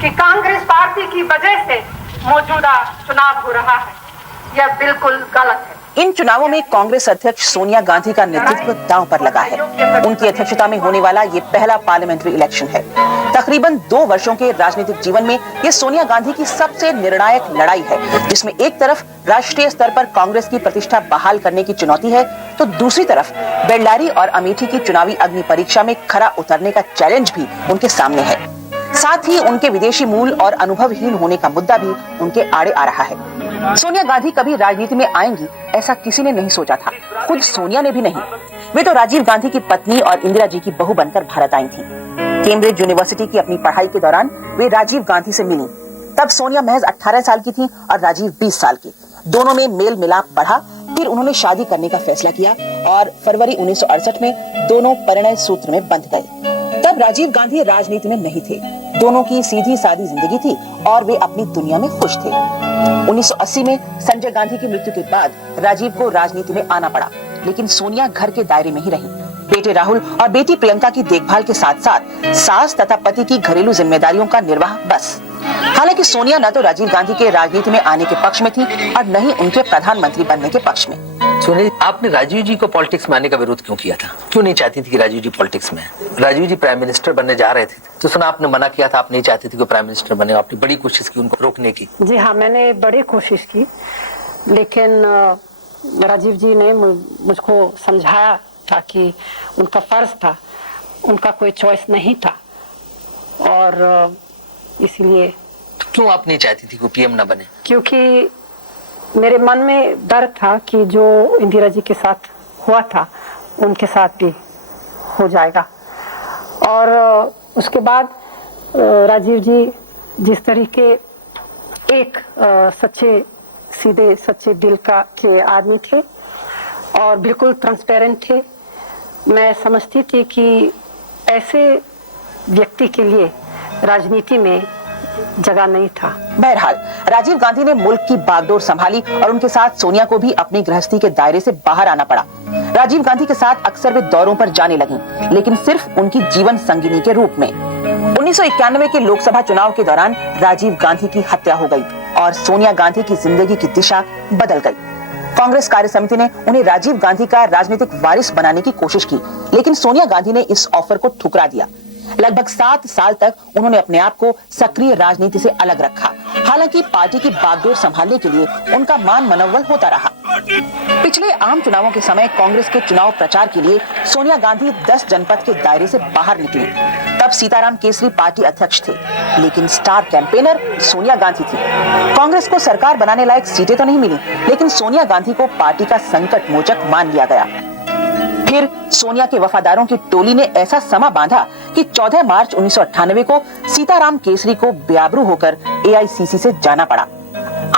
कि कांग्रेस पार्टी की वजह से मौजूदा चुनाव हो रहा है, यह बिल्कुल गलत है। इन चुनावों में कांग्रेस अध्यक्ष सोनिया गांधी का नेतृत्व दांव पर लगा है। उनकी अध्यक्षता में होने वाला ये पहला पार्लियामेंट्री इलेक्शन है। तकरीबन 2 वर्षों के राजनीतिक जीवन में ये सोनिया गांधी की सबसे निर्णायक लड़ाई है, जिसमें एक तरफ राष्ट्रीय स्तर पर कांग्रेस की प्रतिष्ठा बहाल करने की चुनौती है, तो दूसरी तरफ बेल्लारी और अमेठी की चुनावी अग्नि परीक्षा में खरा उतरने का चैलेंज भी उनके सामने है। साथ ही उनके विदेशी मूल और अनुभवहीन होने का मुद्दा भी उनके आड़े आ रहा है। सोनिया गांधी कभी राजनीति में आएंगी, ऐसा किसी ने नहीं सोचा था, खुद सोनिया ने भी नहीं। वे तो राजीव गांधी की पत्नी और इंदिरा जी की बहू बनकर भारत आई थीं। कैम्ब्रिज यूनिवर्सिटी की अपनी पढ़ाई के दौरान वे राजीव गांधी से मिली। तब सोनिया महज 18 साल की थी और राजीव 20 साल की। दोनों में मेल मिलाप बढ़ा, फिर उन्होंने शादी करने का फैसला किया और फरवरी 1968 में दोनों परिणय सूत्र में बंध गए। तब राजीव गांधी राजनीति में नहीं थे, दोनों की सीधी सादी जिंदगी थी और वे अपनी दुनिया में खुश थे। 1980 में संजय गांधी की मृत्यु के बाद राजीव को राजनीति में आना पड़ा, लेकिन सोनिया घर के दायरे में ही रही। बेटे राहुल और बेटी प्रियंका की देखभाल के साथ साथ सास तथा पति की घरेलू जिम्मेदारियों का निर्वाह बस। हालांकि सोनिया न तो राजीव गांधी के राजनीति में आने के पक्ष में थी और न ही उनके प्रधानमंत्री बनने के पक्ष में। सोनिया, आपने राजीव जी को पॉलिटिक्स में आने का विरोध क्यों किया था? क्यों नहीं चाहती थी कि राजीव जी पॉलिटिक्स में? राजीव जी प्राइम मिनिस्टर बनने जा रहे थे, तो सुना आपने मना किया था, आप नहीं चाहती थी कि प्राइम मिनिस्टर बने। आपने बड़ी कोशिश की उनको रोकने की। जी हाँ, मैंने बड़ी कोशिश की, लेकिन राजीव जी ने मुझको समझाया था कि उनका फर्ज था, उनका कोई चॉइस नहीं था, और इसीलिए। तो क्यों आप नहीं चाहती थी कि पीएम ना बने? क्योंकि मेरे मन में डर था कि जो इंदिरा जी के साथ हुआ था उनके साथ भी हो जाएगा। और उसके बाद राजीव जी जिस तरीके एक सच्चे सीधे सच्चे दिल के आदमी थे और बिल्कुल ट्रांसपेरेंट थे, मैं समझती थी कि ऐसे व्यक्ति के लिए राजनीति में जगह नहीं था। बहरहाल राजीव गांधी ने मुल्क की बागडोर संभाली और उनके साथ सोनिया को भी अपनी गृहस्थी के दायरे से बाहर आना पड़ा। राजीव गांधी के साथ अक्सर वे दौरों पर जाने लगी, लेकिन सिर्फ उनकी जीवन संगिनी के रूप में। 1991 के लोकसभा चुनाव के दौरान राजीव गांधी की हत्या हो गई और सोनिया गांधी की जिंदगी की दिशा बदल गई। कांग्रेस कार्य समिति ने उन्हें राजीव गांधी का राजनीतिक वारिस बनाने की कोशिश की, लेकिन सोनिया गांधी ने इस ऑफर को ठुकरा दिया। लगभग 7 साल तक उन्होंने अपने आप को सक्रिय राजनीति से अलग रखा। हालांकि पार्टी की बागडोर संभालने के लिए उनका मान मनोबल होता रहा। पिछले आम चुनावों के समय कांग्रेस के चुनाव प्रचार के लिए सोनिया गांधी 10 जनपद के दायरे से बाहर निकली। तब सीताराम केसरी पार्टी अध्यक्ष थे, लेकिन स्टार कैंपेनर सोनिया गांधी थी। कांग्रेस को सरकार बनाने लायक सीटें तो नहीं मिली, लेकिन सोनिया गांधी को पार्टी का संकट मोचक मान लिया गया। फिर सोनिया के वफादारों की टोली ने ऐसा समा बांधा कि 14 मार्च 1998 को सीताराम केसरी को बेआबरू होकर एआईसीसी से जाना पड़ा।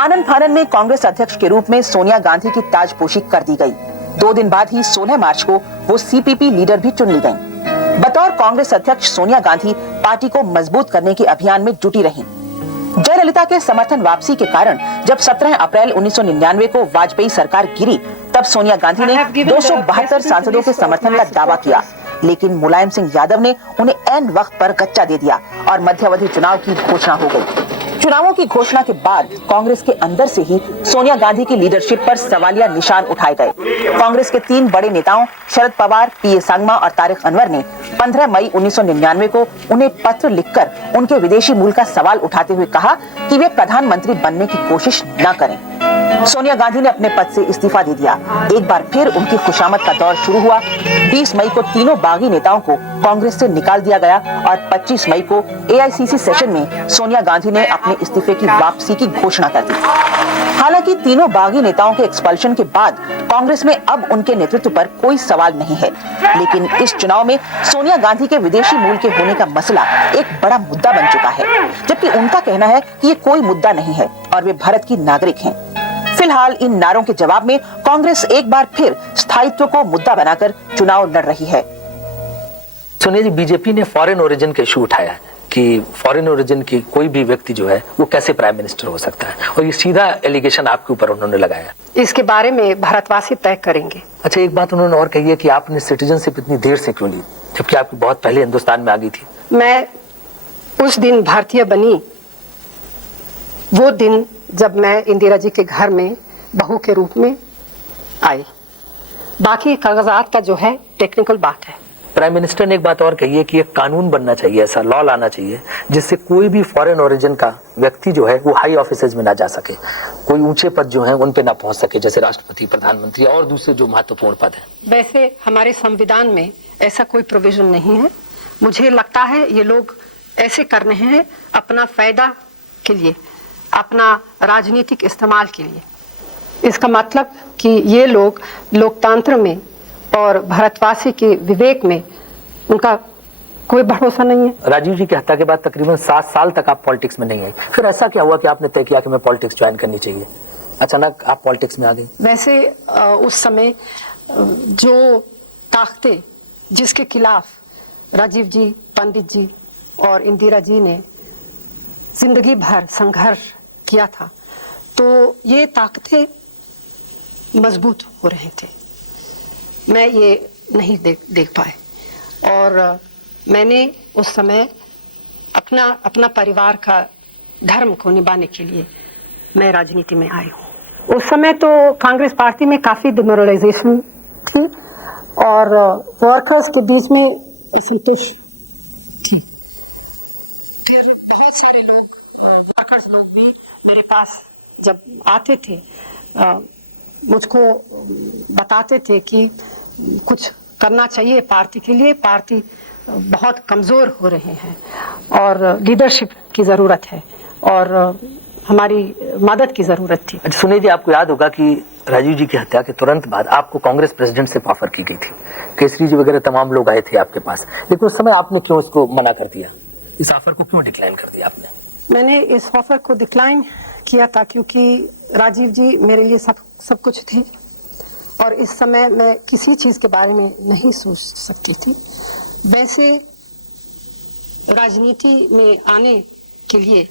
आनन फानन में कांग्रेस अध्यक्ष के रूप में सोनिया गांधी की ताजपोशी कर दी गई। 2 दिन बाद ही 16 मार्च को वो सीपीपी लीडर भी चुन ली गयी। बतौर कांग्रेस अध्यक्ष सोनिया गांधी पार्टी को मजबूत करने के अभियान में जुटी रहीं। जयललिता के समर्थन वापसी के कारण जब 17 अप्रैल 1999 को वाजपेयी सरकार गिरी, तब सोनिया गांधी ने 272 सांसदों के समर्थन का दावा किया, लेकिन मुलायम सिंह यादव ने उन्हें ऐन वक्त पर गच्चा दे दिया और मध्यावधि चुनाव की घोषणा हो गई। चुनावों की घोषणा के बाद कांग्रेस के अंदर से ही सोनिया गांधी की लीडरशिप पर सवालिया निशान उठाए गए। कांग्रेस के 3 बड़े नेताओं शरद पवार, पीए संगमा और तारिक अनवर ने 15 मई 1999 को उन्हें पत्र लिखकर उनके विदेशी मूल का सवाल उठाते हुए कहा कि वे प्रधानमंत्री बनने की कोशिश न करें। सोनिया गांधी ने अपने पद से इस्तीफा दे दिया। एक बार फिर उनकी खुशामद का दौर शुरू हुआ। 20 मई को तीनों बागी नेताओं को कांग्रेस से निकाल दिया गया और 25 मई को एआईसीसी सेशन में सोनिया गांधी ने अपने इस्तीफे की वापसी की घोषणा कर दी। हालांकि तीनों बागी नेताओं के एक्सपल्शन के बाद कांग्रेस में अब उनके नेतृत्व पर कोई सवाल नहीं है, लेकिन इस चुनाव में सोनिया गांधी के विदेशी मूल के होने का मसला एक बड़ा मुद्दा बन चुका है, जबकि उनका कहना है कि ये कोई मुद्दा नहीं है और वे भारत की नागरिक हैं। फिलहाल इन नारों के जवाब में कांग्रेस एक बार फिर स्थायित्व को मुद्दा बनाकर चुनाव लड़ रही है। सोनिया जी, बीजेपी ने फॉरेन ओरिजिन का इशू उठाया कि फॉरेन ओरिजिन की कोई भी व्यक्ति जो है वो कैसे प्राइम मिनिस्टर हो सकता है, और ये सीधा एलिगेशन आपके ऊपर उन्होंने लगाया। इसके बारे में भारतवासी तय करेंगे। अच्छा, एक बात उन्होंने और कही है कि आपने सिटीजनशिप इतनी देर से क्यों ली, जबकि आपकी बहुत पहले हिंदुस्तान में आ गई थी। मैं उस दिन भारतीय बनी वो दिन जब मैं इंदिरा जी के घर में बहू के रूप में आई। बाकी कागजात का जो है टेक्निकल बात है। प्राइम मिनिस्टर ने एक बात और कही है कि एक कानून बनना चाहिए, ऐसा लॉ लाना चाहिए जिससे कोई भी फॉरेन ओरिजिन का व्यक्ति जो है वो हाई ऑफिसेज में ना जा सके, कोई ऊंचे पद जो है उन पे ना पहुंच सके, जैसे राष्ट्रपति, प्रधानमंत्री और दूसरे जो महत्वपूर्ण पद हैं। वैसे हमारे संविधान में ऐसा कोई प्रोविजन नहीं है। मुझे लगता है ये लोग ऐसे कर रहे हैं अपना फायदा के लिए, अपना राजनीतिक इस्तेमाल के लिए। इसका मतलब कि ये लोग लोकतंत्र में और भारतवासी के विवेक में उनका कोई भरोसा नहीं है। राजीव जी की हत्या के बाद तकरीबन 7 साल तक आप पॉलिटिक्स में नहीं आई, फिर ऐसा क्या हुआ कि आपने तय किया कि मैं पॉलिटिक्स ज्वाइन करनी चाहिए, अचानक आप पॉलिटिक्स में आ गई? वैसे उस समय जो ताकतें जिसके खिलाफ राजीव जी, पंडित जी और इंदिरा जी ने जिंदगी भर संघर्ष किया था, तो ये ताकतें मजबूत हो रहे थे। मैं ये नहीं देख पाए और मैंने उस समय अपना परिवार का धर्म को निभाने के लिए मैं राजनीति में आई हूँ। उस समय तो कांग्रेस पार्टी में काफी डिमोरलाइजेशन थी और वर्कर्स के बीच में असंतोष थी। फिर बहुत सारे लोग, वर्कर्स लोग भी मेरे पास जब आते थे मुझको बताते थे कि कुछ करना चाहिए पार्टी के लिए, पार्टी बहुत कमजोर हो रहे हैं और लीडरशिप की जरूरत है और हमारी मदद की जरूरत थी। अच्छा सुनिए जी, आपको याद होगा कि राजीव जी की हत्या के तुरंत बाद आपको कांग्रेस प्रेसिडेंट से ऑफर की गई थी, केसरी जी वगैरह तमाम लोग आए थे आपके पास, लेकिन उस समय आपने क्यों इसको मना कर दिया? इस ऑफर को क्यों डिक्लाइन कर दिया आपने? मैंने इस ऑफर को डिक्लाइन किया था क्योंकि राजीव जी मेरे लिए सब कुछ थे और इस समय मैं किसी चीज के बारे में नहीं सोच सकती थी। वैसे राजनीति में आने के लिए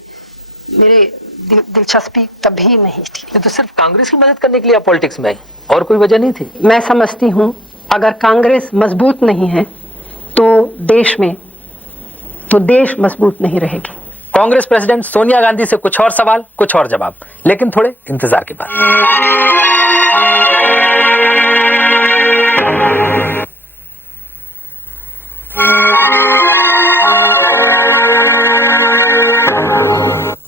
मेरे दिलचस्पी कभी नहीं थी। तो सिर्फ कांग्रेस की मदद करने के लिए आप पॉलिटिक्स में आई, और कोई वजह नहीं थी? मैं समझती हूँ अगर कांग्रेस मजबूत नहीं है तो देश मजबूत नहीं रहेगी। कांग्रेस प्रेसिडेंट सोनिया गांधी से कुछ और सवाल, कुछ और जवाब, लेकिन थोड़े इंतजार के बाद।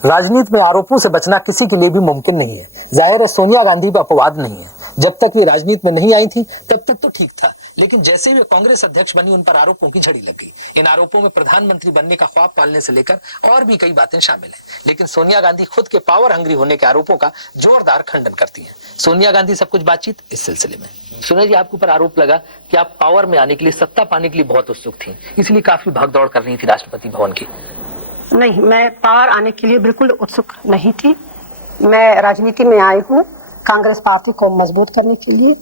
राजनीति में आरोपों से बचना किसी के लिए भी मुमकिन नहीं है। जाहिर है सोनिया गांधी पर अपवाद नहीं है। जब तक वे राजनीति में नहीं आई थी तब तक तो ठीक था, लेकिन जैसे ही वे कांग्रेस अध्यक्ष बनी उन पर आरोपों की झड़ी लग गई। इन आरोपों में प्रधानमंत्री बनने का ख्वाब पालने से लेकर और भी कई बातें शामिल हैं। लेकिन सोनिया गांधी खुद के पावर हंग्री होने के आरोपों का जोरदार खंडन करती हैं। सोनिया गांधी सब कुछ बातचीत इस सिलसिले में। सोनिया जी, आपके ऊपर आरोप लगा कि आप पावर में आने के लिए, सत्ता पाने के लिए बहुत उत्सुक थी, इसलिए काफी भागदौड़ कर रही थी राष्ट्रपति भवन की। नहीं, मैं पावर आने के लिए बिल्कुल उत्सुक नहीं थी। मैं राजनीति में आई हूँ कांग्रेस पार्टी को मजबूत करने के लिए।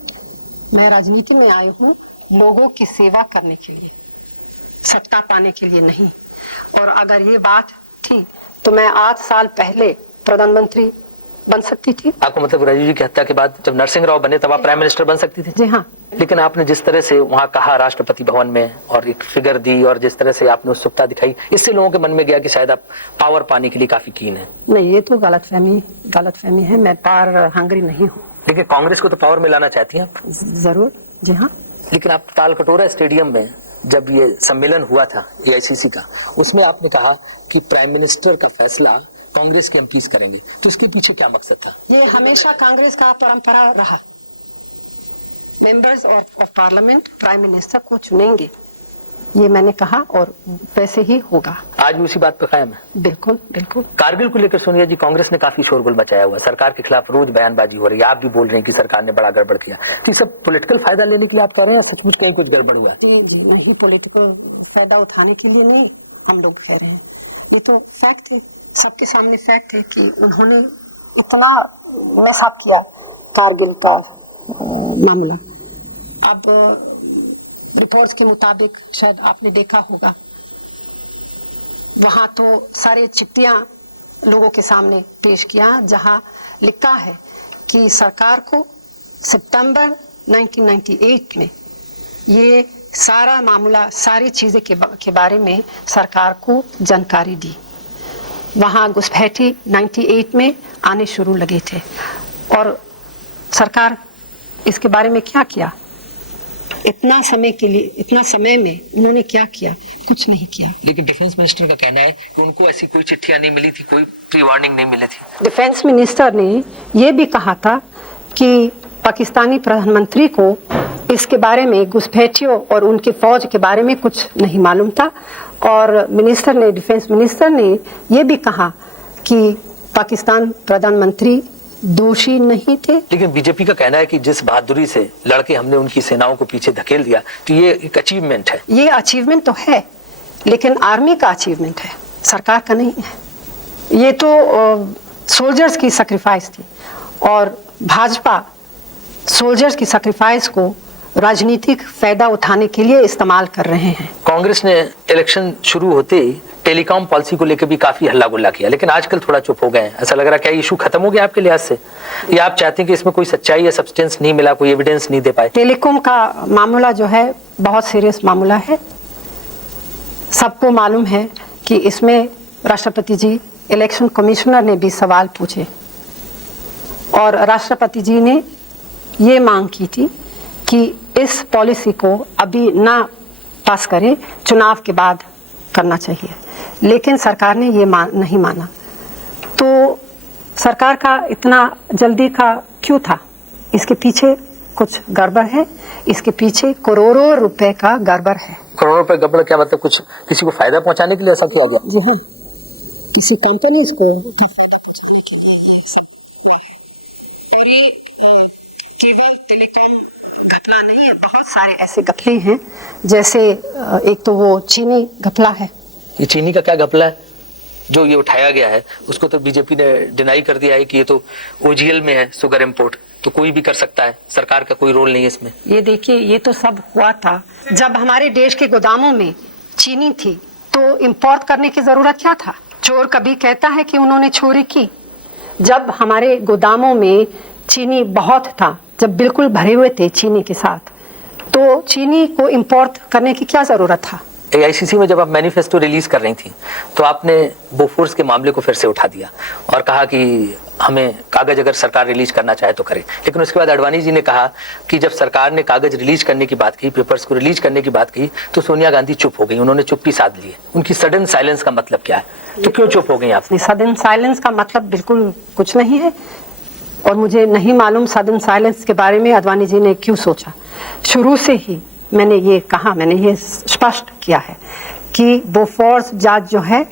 मैं राजनीति में आई हूँ लोगों की सेवा करने के लिए, सत्ता पाने के लिए नहीं। और अगर ये बात थी तो मैं 8 साल पहले प्रधानमंत्री बन सकती थी। आपको मतलब राजीव जी की हत्या के बाद जब नरसिंह राव बने तब आप प्राइम मिनिस्टर बन सकती थी? जी हाँ। लेकिन आपने जिस तरह से वहां कहा राष्ट्रपति भवन में और एक फिगर दी और जिस तरह से आपने उत्सुकता दिखाई, इससे लोगों के मन में गया कि शायद आप पावर पाने के लिए काफी कीन है। नहीं, ये तो गलतफहमी है। मैं पावर हंग्री नहीं हूँ। लेकिन कांग्रेस को तो पावर में लाना चाहती हैं आप? जरूर, जी हाँ। लेकिन आप तालकटोरा स्टेडियम में जब ये सम्मेलन हुआ था एआईसीसी का, उसमें आपने कहा कि प्राइम मिनिस्टर का फैसला कांग्रेस के एमपीज करेंगे, तो इसके पीछे क्या मकसद था? ये हमेशा कांग्रेस का परंपरा रहा। Members of parliament prime minister को चुनेंगे, ये मैंने कहा और वैसे ही होगा। आज भी उसी बात पर कायम है? बिल्कुल बिल्कुल। कारगिल को लेकर सोनिया जी कांग्रेस ने काफी शोरगुल मचाया हुआ, सरकार के खिलाफ रोज बयानबाजी हो रही है, आप भी बोल रहे हैं कि सरकार ने बड़ा गड़बड़ किया। तो सब पॉलिटिकल फायदा लेने के लिए आप कह रहे हैं, सचमुच कहीं कुछ गड़बड़ हुआ? नहीं, पॉलिटिकल फायदा उठाने के लिए नहीं हम लोग कह रहे हैं। ये तो फैक्ट है, सबके सामने फैक्ट है कि उन्होंने इतना मैस अप किया कारगिल का मामला। अब रिपोर्ट्स के मुताबिक शायद आपने देखा होगा, वहां तो सारे चिट्ठियां लोगों के सामने पेश किया जहां लिखा है कि सरकार को सितंबर 1998 में ये सारा मामला, सारी चीज़ें के बारे में सरकार को जानकारी दी। वहाँ घुसपैठी 98 में आने शुरू लगे थे और सरकार इसके बारे में क्या किया? इतना समय में उन्होंने क्या किया? कुछ नहीं किया। लेकिन डिफेंस मिनिस्टर का कहना है कि उनको ऐसी कोई चिट्ठियां नहीं मिली थी, कोई प्री वार्निंग नहीं मिली थी। डिफेंस मिनिस्टर ने यह भी कहा था कि पाकिस्तानी प्रधानमंत्री को इसके बारे में, घुसपैठियों और उनकी फौज के बारे में कुछ नहीं मालूम था। और डिफेंस मिनिस्टर ने यह भी कहा कि पाकिस्तान प्रधानमंत्री दोषी नहीं थे। लेकिन बीजेपी का कहना है कि जिस बहादुरी से लड़के हमने उनकी सेनाओं को पीछे धकेल दिया, तो ये एक अचीवमेंट है। ये अचीवमेंट तो है, लेकिन आर्मी का अचीवमेंट है, सरकार का नहीं है। ये तो सोल्जर्स की सैक्रिफाइस थी और भाजपा सोल्जर्स की सैक्रिफाइस को राजनीतिक फायदा उठाने के लिए इस्तेमाल कर रहे हैं। कांग्रेस ने इलेक्शन शुरू होते ही टेलीकॉम पॉलिसी को लेकर भी काफी हल्ला गुल्ला किया, लेकिन आजकल थोड़ा चुप हो गए हैं। ऐसा लग रहा है क्या इशू खत्म हो गया आपके लिहाज से, या आप चाहते हैं कि इसमें कोई सच्चाई या सब्सटेंस नहीं मिला, कोई एविडेंस नहीं दे पाए? टेलीकॉम का मामला जो है बहुत सीरियस मामला है। सबको मालूम है कि इसमें राष्ट्रपति जी, इलेक्शन कमिश्नर ने भी सवाल पूछे और राष्ट्रपति जी ने ये मांग की थी कि इस पॉलिसी को अभी ना पास करें, चुनाव के बाद करना चाहिए, लेकिन सरकार ने ये नहीं माना। तो सरकार का इतना जल्दी का क्यों था? इसके पीछे कुछ गड़बड़ है, इसके पीछे करोड़ों रुपए का गड़बड़ है। करोड़ों रुपए गड़बड़ क्या मतलब? कुछ किसी को फायदा पहुंचाने के लिए ऐसा किया गया? जी हाँ, किसी कंपनी को फायदा पहुंचाने के लिए ये सब हुआ है। और ये केवल टेलीकॉम घपला नहीं है, बहुत सारे ऐसे घपले हैं। जैसे एक तो वो चीनी घपला है। ये चीनी का क्या घपला है जो ये उठाया गया है? उसको तो बीजेपी ने डिनाई कर दिया है कि ये तो ओजीएल में है, शुगर इंपोर्ट, तो कोई भी कर सकता है, सरकार का कोई रोल नहीं है इसमें। ये देखिए, ये तो सब हुआ था जब हमारे देश के गोदामों में चीनी थी, तो इंपोर्ट करने की जरूरत क्या था? चोर कभी कहता है कि उन्होंने चोरी की? जब हमारे गोदामों में चीनी बहुत था, जब बिल्कुल भरे हुए थे चीनी के साथ, तो चीनी को इंपोर्ट करने की क्या जरूरत था? AICC में जब आप मैनिफेस्टो रिलीज कर रही थी तो आपने बोफोर्स के मामले को फिर से उठा दिया और कहा कि हमें कागज अगर सरकार रिलीज करना चाहे तो करे। लेकिन उसके बाद अडवाणी जी ने कहा कि जब सरकार ने कागज रिलीज करने की बात की, पेपर्स को रिलीज करने की बात की, तो सोनिया गांधी चुप हो गई, उन्होंने चुप्पी साध ली। उनकी सडन साइलेंस का मतलब क्या है? तो क्यों चुप हो गई आप? सडन साइलेंस का मतलब बिल्कुल कुछ नहीं है और मुझे नहीं मालूम सडन साइलेंस के बारे में अडवाणी जी ने क्यों सोचा। शुरू से ही मैंने ये कहा, मैंने ये स्पष्ट किया है कि बोफोर्स जांच जो है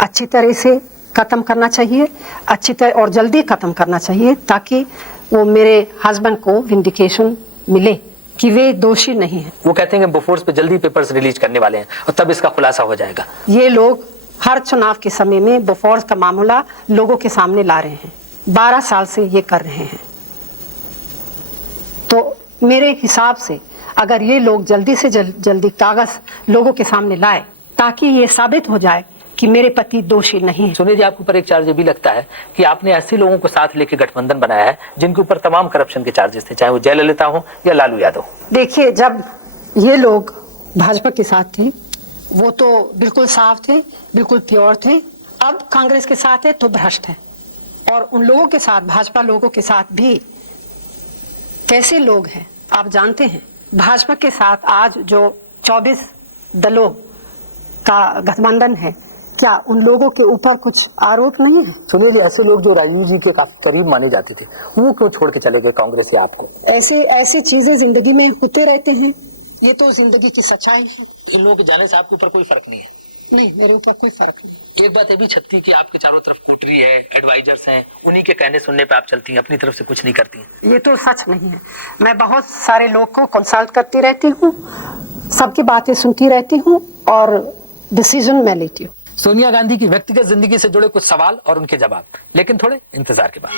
अच्छी तरह से खत्म करना चाहिए, अच्छी तरह और जल्दी खत्म करना चाहिए, ताकि वो मेरे हस्बैंड को विंडिकेशन मिले कि वे दोषी नहीं है। वो कहते हैं कि बोफोर्स पे जल्दी पेपर्स रिलीज करने वाले हैं और तब इसका खुलासा हो जाएगा। ये लोग हर चुनाव के समय में बोफोर्स का मामला लोगों के सामने ला रहे हैं, 12 साल से ये कर रहे हैं। तो मेरे हिसाब से अगर ये लोग जल्दी से जल्दी कागज लोगों के सामने लाए, ताकि ये साबित हो जाए कि मेरे पति दोषी नहीं है। सोनिया जी, आपके ऊपर एक चार्ज ये भी लगता है कि आपने ऐसे लोगों को साथ लेके गठबंधन बनाया है जिनके ऊपर तमाम करप्शन के चार्जेस थे, चाहे वो जयललिता हो या लालू यादव। देखिए, जब ये लोग भाजपा के साथ थे वो तो बिल्कुल साफ थे, बिल्कुल प्योर थे। अब कांग्रेस के साथ है तो भ्रष्ट है। और उन लोगों के साथ, भाजपा लोगों के साथ भी कैसे लोग हैं आप जानते हैं। भाजपा के साथ आज जो 24 दलों का गठबंधन है, क्या उन लोगों के ऊपर कुछ आरोप नहीं है? सुनिए जी, ऐसे लोग जो राजीव जी के काफी करीब माने जाते थे, वो क्यों छोड़ के चले गए कांग्रेस या आपको? ऐसे चीजें जिंदगी में होते रहते हैं, ये तो जिंदगी की सच्चाई है। इन लोगों के जाने से आपके ऊपर कोई फर्क नहीं है? नहीं, मेरे ऊपर कोई फर्क नहीं। एक बात है भी छत्ती की, आपके चारों तरफ कोटरी है, एडवाइजर्स हैं, उन्हीं के कहने सुनने पे आप चलती हैं, अपनी तरफ से कुछ नहीं करती हैं। ये तो सच नहीं है। मैं बहुत सारे लोग को कंसल्ट करती रहती हूँ, सबकी बातें सुनती रहती हूँ और डिसीजन मैं लेती हूँ। सोनिया गांधी की व्यक्तिगत जिंदगी से जुड़े कुछ सवाल और उनके जवाब, लेकिन थोड़े इंतजार के बाद।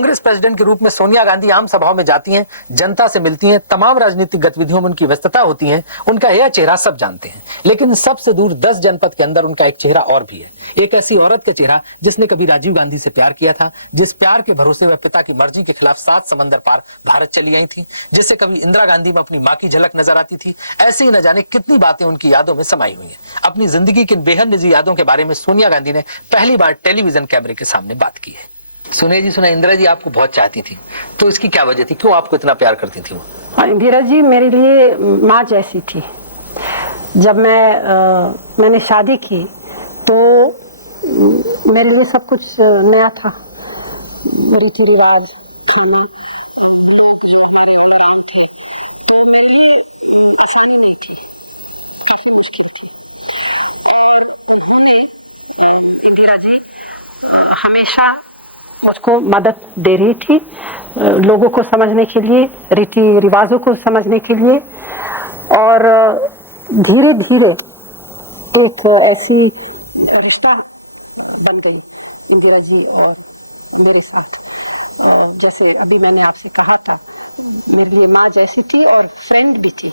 कांग्रेस प्रेसिडेंट के रूप में सोनिया गांधी आम सभाओं में जाती हैं, जनता से मिलती हैं, तमाम राजनीतिक गतिविधियों में उनकी व्यस्तता होती है, उनका यह चेहरा सब जानते हैं। लेकिन सबसे दूर 10 जनपद के अंदर उनका एक चेहरा और भी है, एक ऐसी औरत का चेहरा जिसने कभी राजीव गांधी से प्यार किया था, जिस प्यार के भरोसे वह पिता की मर्जी के खिलाफ 7 समंदर पार भारत चली आई थी, जिससे कभी इंदिरा गांधी में अपनी मां की झलक नजर आती थी। ऐसे ही न जाने कितनी बातें उनकी यादों में समाई हुई हैं। अपनी जिंदगी की बेहद निजी यादों के बारे में सोनिया गांधी ने पहली बार टेलीविजन कैमरे के सामने बात की है। सोनिया जी, सुना इंदिरा जी आपको बहुत चाहती थी, तो इसकी क्या वजह थी, क्यों आपको इतना प्यार करती थी वो? इंदिरा जी मेरे लिए माँ जैसी थी। जब मैंने शादी की तो मेरे लिए सब कुछ नया था, रीति रिवाज, खाना, लोग जो हमारे आम थे, तो मेरे लिए आसानी नहीं थी, काफी मुश्किल थी। और उन्होंने, इंदिरा जी हमेशा मुझको मदद दे रही थी, लोगों को समझने के लिए, रीति रिवाजों को समझने के लिए। और धीरे धीरे एक ऐसी रिश्ता बन गई इंदिरा जी और मेरे साथ। जैसे अभी मैंने आपसे कहा था, मेरे लिए माँ जैसी थी और फ्रेंड भी थी।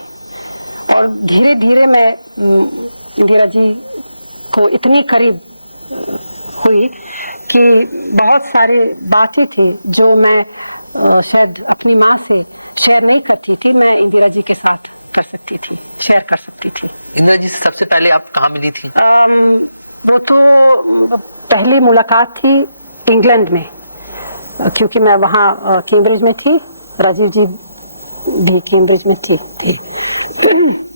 और धीरे धीरे मैं इंदिरा जी को इतनी करीब हुई कि बहुत सारी बातें थी जो मैं शायद अपनी माँ से शेयर नहीं करती थी, मैं इंदिरा जी के साथ कर सकती थी, शेयर कर सकती थी। इंदिरा जी से सबसे पहले आप कहाँ मिली थी? वो तो पहली मुलाकात थी इंग्लैंड में, क्योंकि मैं वहाँ कैम्ब्रिज में थी, राजीव जी भी कैम्ब्रिज में थी।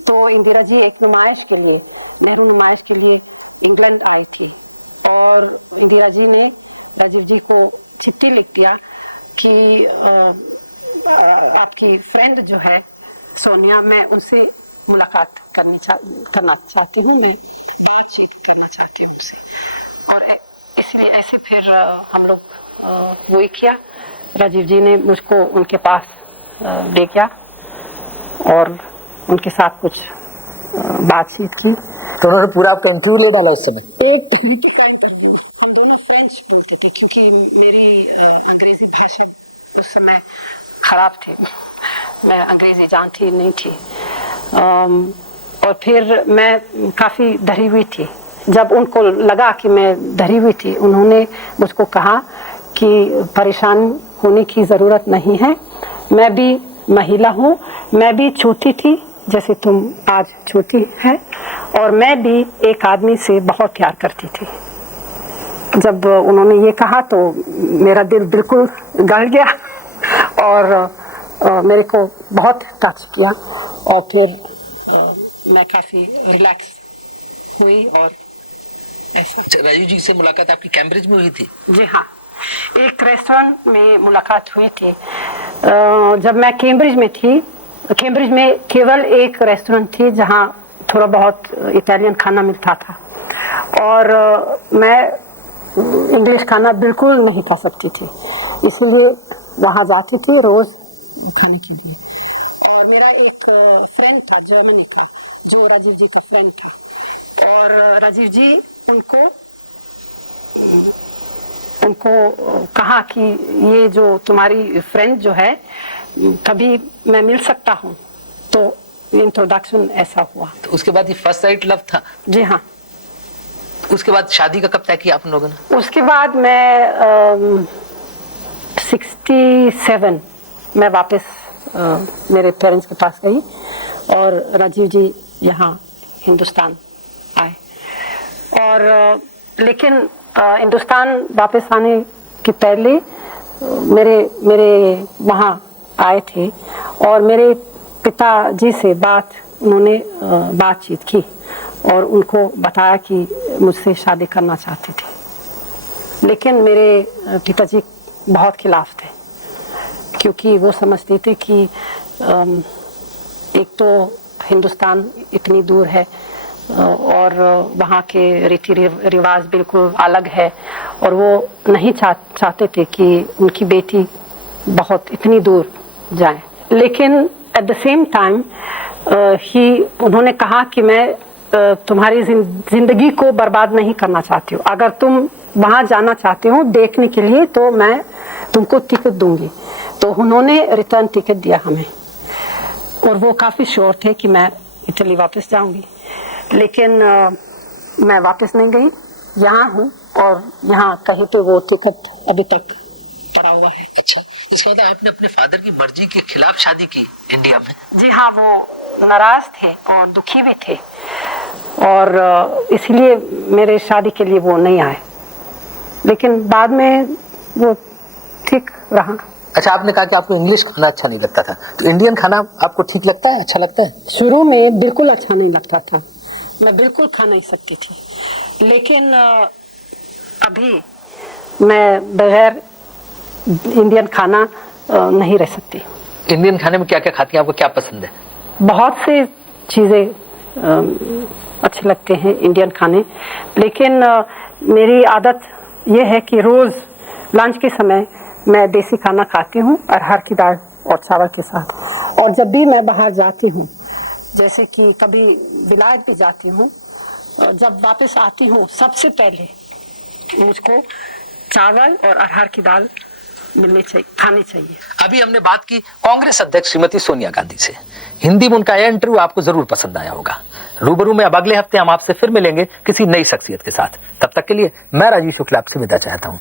तो इंदिरा जी एक नुमाइश के लिए, नेहरू नुमाइश के लिए इंग्लैंड आई थी। और इंदिरा जी ने राजीव जी को चिट्ठी लिख दिया कि आपकी फ्रेंड जो है सोनिया, मैं उनसे मुलाकात करना चाहती हूँ, मैं बातचीत करना चाहती हूँ उनसे। और इसलिए ऐसे फिर हम लोग वही किया। राजीव जी ने मुझको उनके पास ले गया और उनके साथ कुछ बातचीत की। तो उन्होंने पूरा आपका इंटरव्यू ले डाला उस समय? हम दोनों फ्रेंच बोलते थे, क्योंकि मेरी अंग्रेजी भाषा उस समय खराब थे, मैं अंग्रेजी जानती नहीं थी। और फिर मैं काफ़ी डरी हुई थी। जब उनको लगा कि मैं डरी हुई थी, उन्होंने मुझको कहा कि परेशान होने की ज़रूरत नहीं है, मैं भी महिला हूँ, मैं भी छोटी थी जैसे तुम आज छोटी है, और मैं भी एक आदमी से बहुत प्यार करती थी। जब उन्होंने ये कहा तो मेरा दिल बिल्कुल गल गया और मेरे को बहुत टच किया। और फिर मैं काफ़ी रिलैक्स हुई। और ऐसा राजीव जी से मुलाकात आपकी कैम्ब्रिज में हुई थी? जी हाँ, एक रेस्टोरेंट में मुलाकात हुई थी। जब मैं कैम्ब्रिज में थी, कैम्ब्रिज में केवल एक रेस्टोरेंट थी जहाँ थोड़ा बहुत इटालियन खाना मिलता था, और मैं इंग्लिश खाना बिल्कुल नहीं खा सकती थी, इसलिए वहाँ जाती थी रोज खाने के लिए। और मेरा एक फ्रेंड था, जर्मनी था, जो राजीव जी का फ्रेंड था, और राजीव जी उनको कहा कि ये जो तुम्हारी फ्रेंड जो है, कभी मैं मिल सकता हूँ। तो इंट्रोडक्शन ऐसा हुआ। तो उसके बाद ये फर्स्ट साइट लव था? जी हाँ। उसके बाद शादी का कब तय किया आप लोगों ने? उसके बाद मैं 67 मैं वापस मेरे पेरेंट्स के पास गई, और राजीव जी यहाँ हिंदुस्तान आए। और लेकिन हिंदुस्तान वापस आने के पहले मेरे वहाँ आए थे, और मेरे पिताजी से उन्होंने बातचीत की और उनको बताया कि मुझसे शादी करना चाहते थे। लेकिन मेरे पिताजी बहुत खिलाफ थे, क्योंकि वो समझते थे कि एक तो हिंदुस्तान इतनी दूर है और वहाँ के रीति रिवाज बिल्कुल अलग है, और वो नहीं चाहते थे कि उनकी बेटी बहुत इतनी दूर जाए। लेकिन एट द सेम टाइम उन्होंने कहा कि मैं तुम्हारी जिंदगी को बर्बाद नहीं करना चाहती हूँ। अगर तुम वहाँ जाना चाहते हो देखने के लिए, तो मैं तुमको टिकट दूंगी। तो उन्होंने रिटर्न टिकट दिया हमें और वो काफ़ी श्योर थे कि मैं इटली वापस जाऊंगी, लेकिन मैं वापस नहीं गई, यहाँ हूँ और यहाँ कहीं पे वो टिकट अभी तक पड़ा हुआ है। अच्छा, इसके बाद आपने अपने फादर की मर्जी के खिलाफ शादी की इंडिया में? जी हाँ, वो नाराज थे और दुखी भी थे और इसलिए मेरे शादी के लिए वो नहीं आए, लेकिन बाद में वो ठीक रहा। अच्छा, आपने कहा कि आपको इंग्लिश खाना अच्छा नहीं लगता था, तो इंडियन खाना आपको ठीक लगता है, अच्छा लगता है? शुरू में बिल्कुल अच्छा नहीं लगता था, मैं बिल्कुल खा नहीं सकती थी, लेकिन अभी मैं बगैर इंडियन खाना नहीं रह सकती। इंडियन खाने में क्या क्या खाती हैं, आपको क्या पसंद है? बहुत से चीज़ें अच्छे लगते हैं इंडियन खाने, लेकिन मेरी आदत ये है कि रोज़ लंच के समय मैं देसी खाना खाती हूँ, अरहर की दाल और चावल के साथ। और जब भी मैं बाहर जाती हूँ, जैसे कि कभी विलायत भी जाती हूँ, जब वापस आती हूँ सबसे पहले मुझको चावल और अरहर की दाल मिलनी चाहिए, खानी चाहिए। अभी हमने बात की कांग्रेस अध्यक्ष श्रीमती सोनिया गांधी से। हिंदी में उनका यह इंटरव्यू आपको जरूर पसंद आया होगा। रूबरू में अब अगले हफ्ते हम आपसे फिर मिलेंगे किसी नई शख्सियत के साथ। तब तक के लिए मैं राजीव शुक्ला आपसे विदा चाहता हूँ।